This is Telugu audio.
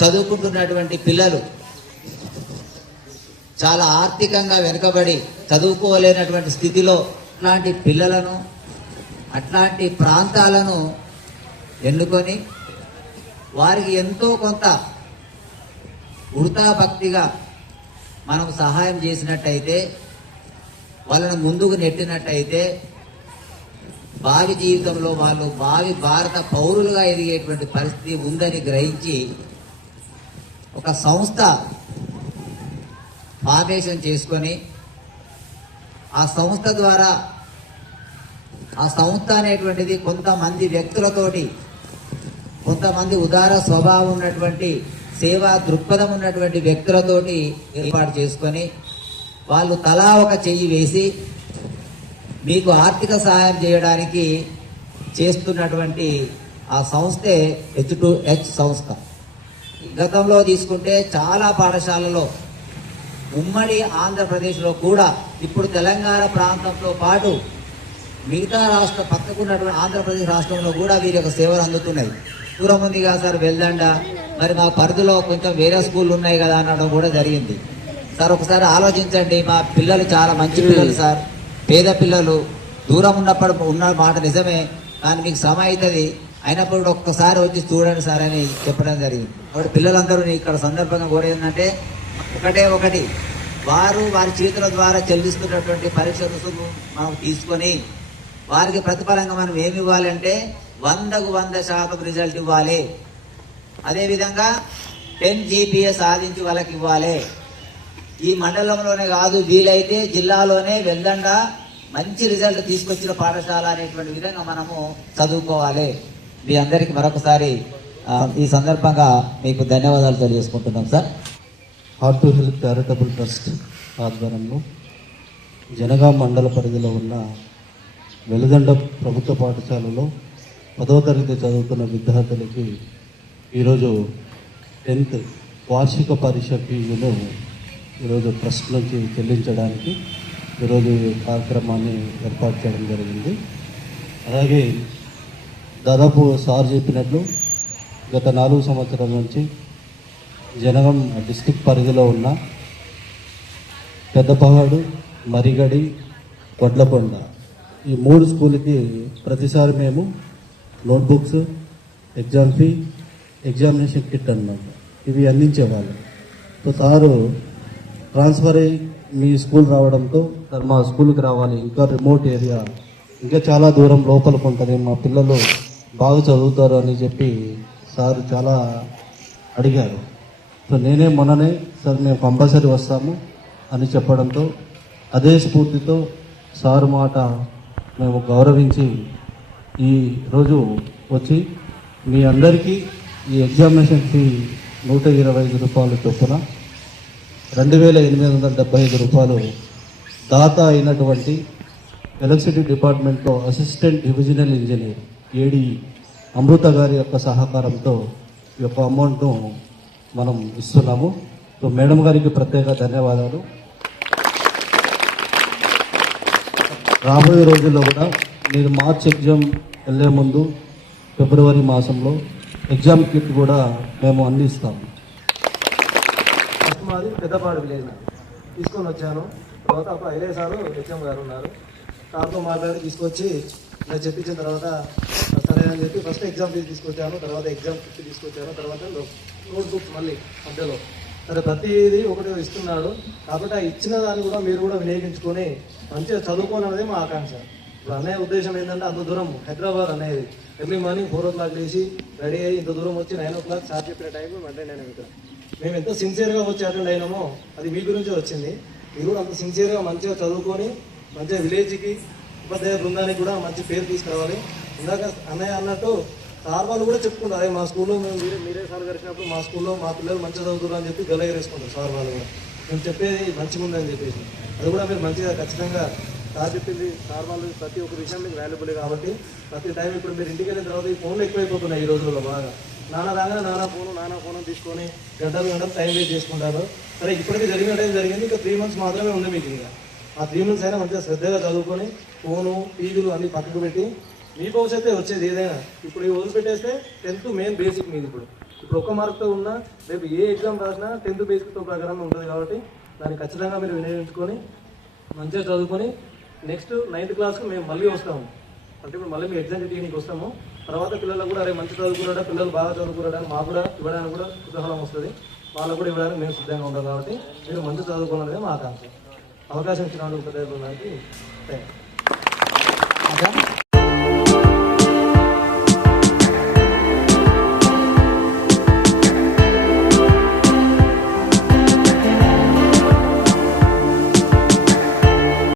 చదువుకుంటున్నటువంటి పిల్లలు చాలా ఆర్థికంగా వెనుకబడి చదువుకోలేనటువంటి స్థితిలో అట్లాంటి పిల్లలను అట్లాంటి ప్రాంతాలను ఎన్నుకొని వారికి ఎంతో కొంత ఉడతాభక్తిగా మనం సహాయం చేసినట్టయితే, వాళ్ళను ముందుకు నెట్టినట్టయితే భావి జీవితంలో వాళ్ళు భారత పౌరులుగా ఎదిగేటువంటి పరిస్థితి ఉందని గ్రహించి ఒక సంస్థ ఫార్మేషన్ చేసుకొని ఆ సంస్థ ద్వారా ఆ సంస్థ అనేటువంటిది కొంతమంది వ్యక్తులతోటి, కొంతమంది ఉదార స్వభావం ఉన్నటువంటి సేవా దృక్పథం ఉన్నటువంటి వ్యక్తులతోటి ఏర్పాటు చేసుకొని వాళ్ళు తలా ఒక చెయ్యి వేసి మీకు ఆర్థిక సహాయం చేయడానికి చేస్తున్నటువంటి ఆ సంస్థే H2H సంస్థ. గతంలో తీసుకుంటే చాలా పాఠశాలలో ఉమ్మడి ఆంధ్రప్రదేశ్లో కూడా ఇప్పుడు తెలంగాణ ప్రాంతంతో పాటు మిగతా రాష్ట్ర పక్కకున్నటువంటి ఆంధ్రప్రదేశ్ రాష్ట్రంలో కూడా వీరి యొక్క సేవలు అందుతున్నాయి. దూరం ఉంది కదా సార్ వెల్దండ, మరి మా పరిధిలో కొంచెం వేరే స్కూళ్ళు ఉన్నాయి కదా అనడం కూడా జరిగింది. సార్ ఒకసారి ఆలోచించండి, మా పిల్లలు చాలా మంచి పిల్లలు సార్, పేద పిల్లలు, దూరం ఉన్నప్పుడు ఉన్న మాట నిజమే, కానీ మీకు శ్రమ అవుతుంది, అయినప్పుడు ఒక్కసారి వచ్చి చూడండి సార్ అని చెప్పడం జరిగింది. కాబట్టి పిల్లలందరూ ఇక్కడ సందర్భంగా కూడా ఏంటంటే ఒకటి వారి చేతుల ద్వారా చెల్లిస్తున్నటువంటి పరీక్ష రుసుము మనం తీసుకొని వారికి ప్రతిఫలంగా మనం ఏమి ఇవ్వాలంటే 100% రిజల్ట్ ఇవ్వాలి. అదేవిధంగా 10 GPA సాధించి వాళ్ళకి ఇవ్వాలి. ఈ మండలంలోనే కాదు, వీలైతే జిల్లాలోనే వెల్దండ మంచి రిజల్ట్ తీసుకొచ్చిన పాఠశాల అనేటువంటి విధంగా మనము చదువుకోవాలి. మీ అందరికీ మరొకసారి ఈ సందర్భంగా మీకు ధన్యవాదాలు తెలియజేసుకుంటున్నాం sir. Heart to help charitable trust ఆధ్వర్యంలో జనగాం మండల పరిధిలో ఉన్న వెలుదండ ప్రభుత్వ పాఠశాలలో 10వ తరగతి చదువుతున్న విద్యార్థులకి ఈరోజు 10th వార్షిక పరీక్ష ఫీజును ఈరోజు ట్రస్ట్ నుంచి చెల్లించడానికి ఈరోజు ఈ కార్యక్రమాన్ని ఏర్పాటు చేయడం జరిగింది. అలాగే దాదాపు సార్ చెప్పినట్లు గత 4 సంవత్సరాల నుంచి జనగాం డిస్టిక్ పరిధిలో ఉన్న పెద్దపహాడు, మరిగడి, వడ్లకొండ ఈ 3 స్కూల్కి ప్రతిసారి మేము notebooks, exam fee, examination kit అన్నమాట ఇవి అందించేవాళ్ళం. సో సారు ట్రాన్స్ఫర్ అయ్యి మీ స్కూల్ రావడంతో సార్ మా స్కూల్కి రావాలి, ఇంకా రిమోట్ ఏరియా, ఇంకా చాలా దూరం లోపలికి ఉంటుంది, మా పిల్లలు బాగా చదువుతారు అని చెప్పి సార్ చాలా అడిగారు. సో నేనే మొన్ననే సార్ మేము కంపల్సరీ వస్తాము అని చెప్పడంతో అదే స్ఫూర్తితో సార్ మాట మేము గౌరవించి ఈరోజు వచ్చి మీ అందరికీ ఈ ఎగ్జామినేషన్ ఫీ 125 రూపాయలు చొప్పున 2875 రూపాయలు దాత అయినటువంటి ఎలక్ట్రిసిటీ డిపార్ట్మెంట్లో అసిస్టెంట్ డివిజనల్ ఇంజనీర్ ADE అమృత గారి యొక్క సహకారంతో ఈ యొక్క అమౌంట్ను మనం ఇస్తున్నాము. సో మేడం గారికి ప్రత్యేక ధన్యవాదాలు. రాబోయే రోజుల్లో కూడా మీరు మార్చ్ ఎగ్జామ్ వెళ్ళే ముందు ఫిబ్రవరి మాసంలో ఎగ్జామ్ కిట్ కూడా మేము అందిస్తాము. మాది పెద్దపాడు విలేజ్ తీసుకొని వచ్చాను. తర్వాత అప్పుడు ఐలే సారు హెచ్ఎం గారు ఉన్నారు, సార్తో మాట్లాడి తీసుకొచ్చి ఇలా చెప్పించిన తర్వాత సరే అని చెప్పి ఫస్ట్ ఎగ్జామ్ ఫీజు తీసుకొచ్చాను, తర్వాత ఎగ్జామ్ కిట్ తీసుకొచ్చాను, తర్వాత నోట్బుక్స్ మళ్ళీ మధ్యలో సరే ప్రతిదీ ఒకటి ఇస్తున్నాడు. కాబట్టి ఆ ఇచ్చిన దాన్ని కూడా మీరు కూడా వినియోగించుకొని మంచిగా చదువుకోవాలనేది మా ఆకాంక్ష. ఇప్పుడు అన్నయ్య ఉద్దేశం ఏంటంటే అంత దూరం హైదరాబాద్ అనేది ఎర్లీ మార్నింగ్ 4 o'clock లేచి రెడీ అయ్యి ఇంత దూరం వచ్చి 9 o'clock సార్ చెప్పిన టైంకి అటెండ్ అయినాం. ఇక్కడ మేము ఎంత సిన్సియర్గా వచ్చి అటెండ్ అయినామో అది మీ గురించి వచ్చింది. మీరు కూడా అంత సిన్సియర్గా మంచిగా చదువుకొని మంచిగా విలేజ్కి ఉపాధ్యాయ బృందానికి కూడా మంచి పేరు తీసుకురావాలి. ఇందాక అన్నయ్య అన్నట్టు సార్ వాళ్ళు కూడా చెప్పుకుంటారు, అదే మా స్కూల్లో మేము మీరే సార్ కలిసినప్పుడు మా స్కూల్లో మా పిల్లలు మంచిగా చదువుతున్నారు అని చెప్పి గెలగరేసుకుంటారు సార్ వాళ్ళు కూడా. మేము చెప్పేది మంచిగా ఉందని చెప్పేసి అది కూడా మీరు మంచిగా ఖచ్చితంగా సార్ చెప్పింది, సార్ వాళ్ళు ప్రతి ఒక్క విషయం మీకు వాల్యుబుల్ కాబట్టి ప్రతి టైం ఇప్పుడు మీరు ఇంటికి వెళ్ళిన తర్వాత ఈ ఫోన్లు ఎక్కువైపోతున్నాయి ఈ రోజుల్లో బాగా. రాగానే నానా ఫోన్ తీసుకొని గంటలు టైం వేస్ట్ చేసుకుంటారు. సరే ఇప్పటికీ జరిగినట్టు జరిగింది, ఇంకా 3 months మాత్రమే ఉంది మీకు. ఇంకా ఆ 3 months అయినా మంచిగా శ్రద్ధగా చదువుకొని ఫోను టీవీలు అన్నీ పక్కకు పెట్టి మీ భవిష్యత్తే వచ్చేది ఏదైనా. ఇప్పుడు ఈ వదిలిపెట్టేస్తే 10th మెయిన్ బేసిక్ మీది. ఇప్పుడు ఇప్పుడు ఒక్క మార్కుతో ఉన్నా రేపు ఏ ఎగ్జామ్ రాసినా 10th బేసిక్తో ప్రకారం ఉంటుంది కాబట్టి దాన్ని ఖచ్చితంగా మీరు వినియోగించుకొని మంచిగా చదువుకొని నెక్స్ట్ 9th క్లాస్కి మేము మళ్ళీ వస్తాము. అంటే ఇప్పుడు మళ్ళీ మీ ఎగ్జామ్ తీయడానికి వస్తాము. తర్వాత పిల్లలకు కూడా అరే మంచి చదువుకున్నాడా, పిల్లలు బాగా చదువుకున్నాడా మాకు కూడా ఇవ్వడానికి కూడా కుతూహలం వస్తుంది. వాళ్ళకు కూడా ఇవ్వడానికి మేము సిద్ధంగా ఉంటాం. కాబట్టి మీరు మంచి చదువుకోవాలనేది మా ఆకాంక్ష. అవకాశం ఇచ్చిన వాళ్ళు ఉపయోగపడడానికి థ్యాంక్ యూ.